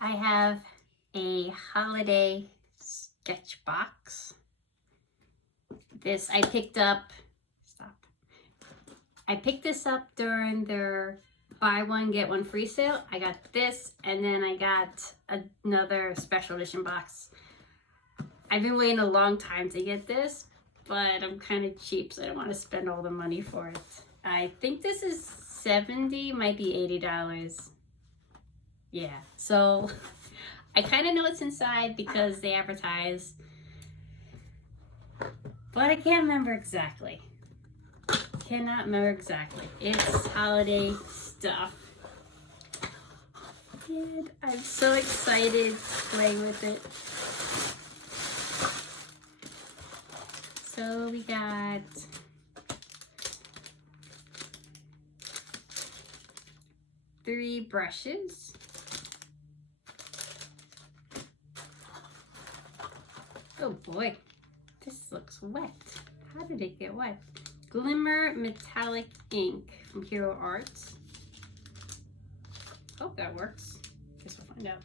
I have a holiday sketchbox. This I picked up, I picked this up during their buy one get one free sale. I got this, and then I got another special edition box. I've been waiting a long time to get this, but I'm kind of cheap, so I don't want to spend all the money for it. I think this is $70, might be $80. Yeah, so I kind of know what's inside because they advertise, but I can't remember exactly. Cannot remember exactly. It's holiday stuff. And I'm so excited to play with it. So we got three brushes. Oh boy, this looks wet. How did it get wet? Glimmer metallic ink from Hero Arts. Hope that works. Guess we'll find out.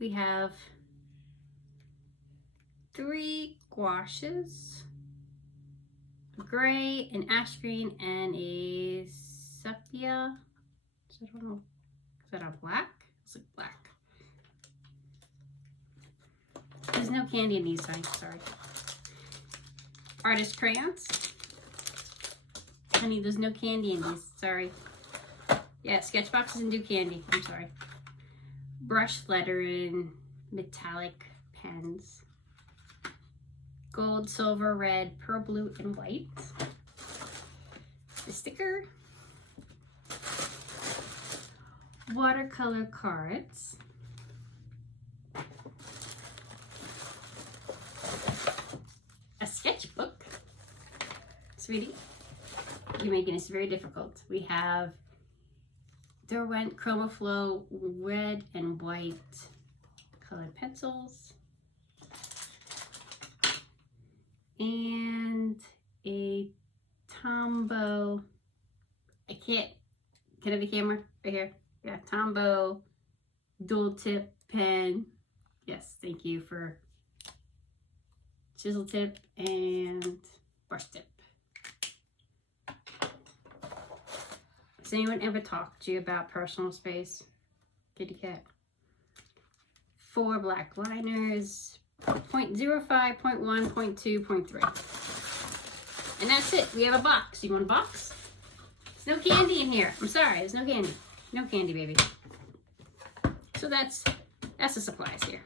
We have three gouaches, a gray, an ash green, and a sepia. I don't know. Is that a black? It's like black. There's no candy in these, sorry. Artist crayons. Honey, there's no candy in these, sorry. Yeah, Sketchbox doesn't do candy, I'm sorry. Brush lettering, metallic pens. Gold, silver, red, pearl blue, and white. The sticker. Watercolor cards. A sketchbook. Sweetie, you're making this very difficult. We have Derwent Chroma Flow red and white colored pencils. And a Tombow, can I have the camera? Right here. Yeah, Tombow dual tip pen. Yes, thank you for chisel tip and brush tip. Has anyone ever talked to you about personal space? Kitty cat. 4 black liners, 0.05, 0.1, 0.2, 0.3. And that's it. We have a box. You want a box? There's no candy in here. I'm sorry, there's no candy. No candy, baby. So that's the supplies here.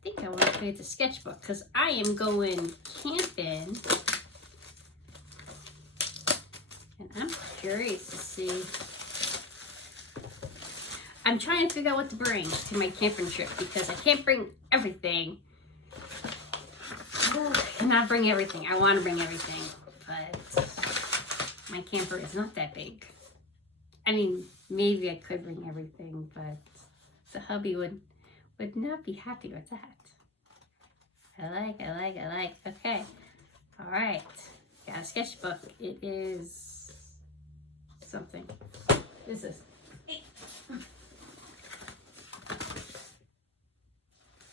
I think I want to create the sketchbook because I am going camping. And I'm curious to see. I'm trying to figure out what to bring to my camping trip because I can't bring everything. I cannot bring everything. I want to bring everything, but my camper is not that big. I mean, maybe I could bring everything, but the hubby would not be happy with that. I like. Okay. All right. Got a sketchbook. It is something. This is.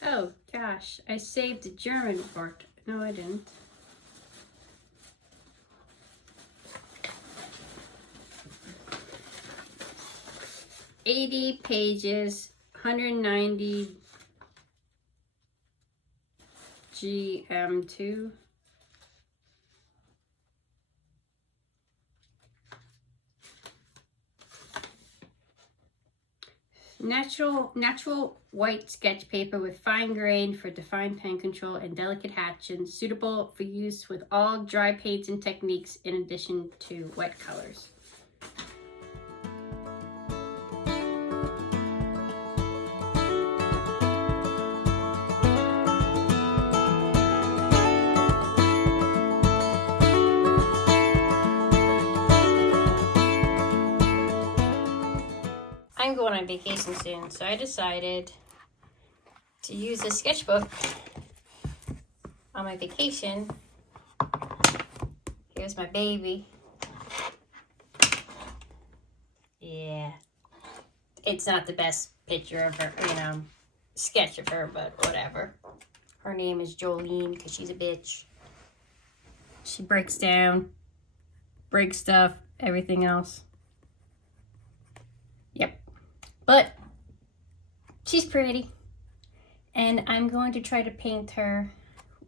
Oh gosh, I saved the German part. No, I didn't. $80 pages, 190 GM2. Natural white sketch paper with fine grain for defined pen control and delicate hatchings, suitable for use with all dry paints and techniques in addition to wet colors. I'm going on vacation soon, so I decided to use this sketchbook on my vacation. Here's my baby. Yeah. It's not the best picture of her, you know, sketch of her, but whatever. Her name is Jolene because she's a bitch. She breaks down, breaks stuff, everything else. Yep. But she's pretty. And I'm going to try to paint her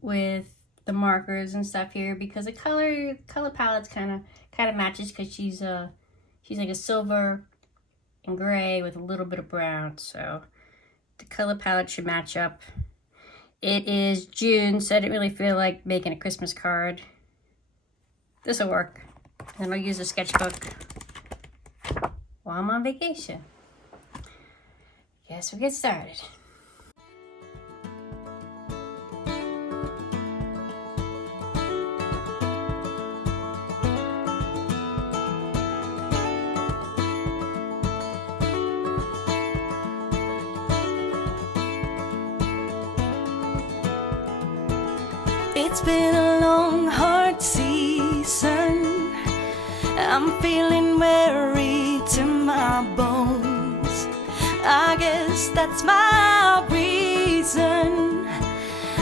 with the markers and stuff here because the color palette's kind of matches because she's like a silver and gray with a little bit of brown. So the color palette should match up. It is June, so I didn't really feel like making a Christmas card. This will work. And I'll use a sketchbook while I'm on vacation. Guess we'll get started. It's been a long, hard season. I'm feeling weary to my bones. I guess that's my reason.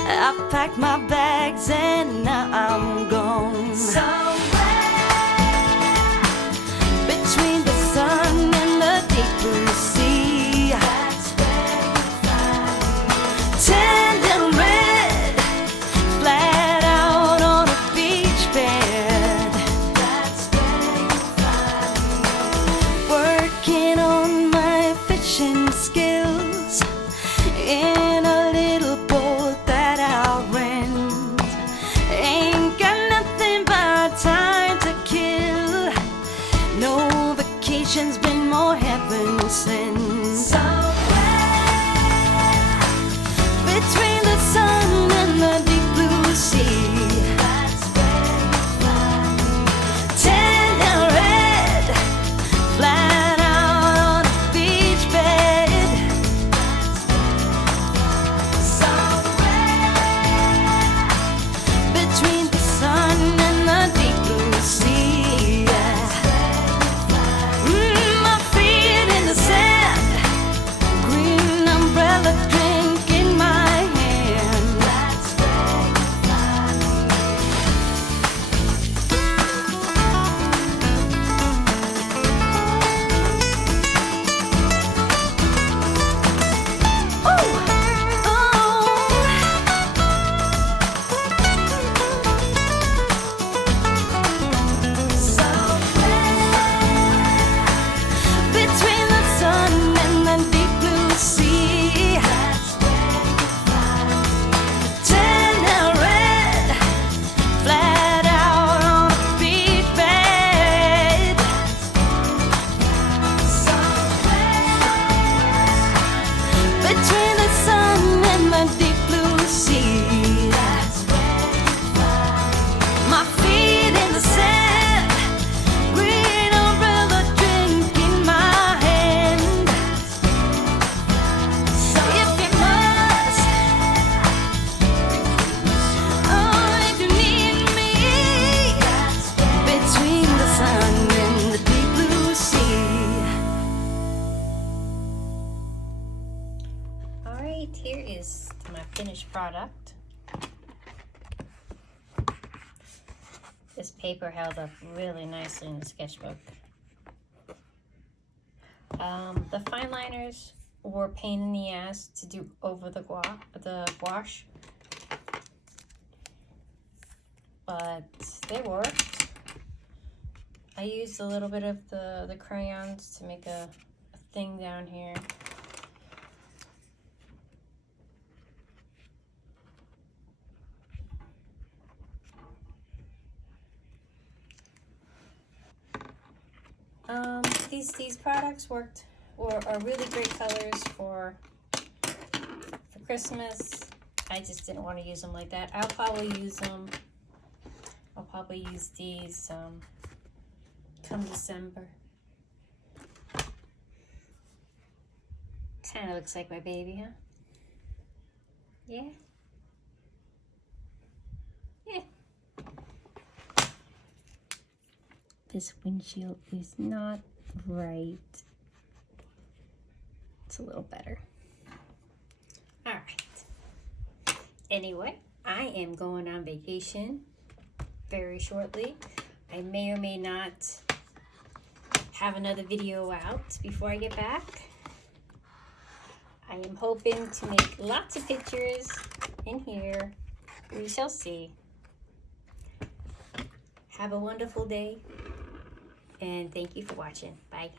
I've packed my bags and now I'm gone. Somewhere between the sun and the deep blue sea. That's where you find me. Tender red, flat out on a beach bed. That's where you find me. Working on my fishing skills in a little boat that I'll rent. Ain't got nothing but time to kill. No vacation's been more heaven sent. Between the sun and the deep blue sea. That's where you find me. Tender red, flat out on a beach bed. Somewhere between the sun and the deep blue sea. My feet in the sand, green umbrella drink in my hand. That's where you find between the sun and the deep blue sea. That's where you find me. Tender red, flat out on a beach bed. Between the sun and the deep blue sea. That's where you find me. My feet in the sand, green umbrella drink in my hand. If you must, oh, if you need me, between the sun and the deep blue sea. Alright, here is my finished product. This paper held up really nicely in the sketchbook. The fine liners were a pain in the ass to do over the gouache, but they worked. I used a little bit of the crayons to make a thing down here. These products are really great colors for Christmas. I just didn't want to use them like that. I'll probably use these come December. Kind of looks like my baby, huh? Yeah. this windshield is not right. It's a little better. All right. Anyway, I am going on vacation very shortly. I may or may not have another video out before I get back. I am hoping to make lots of pictures in here. We shall see. Have a wonderful day, and thank you for watching. Bye.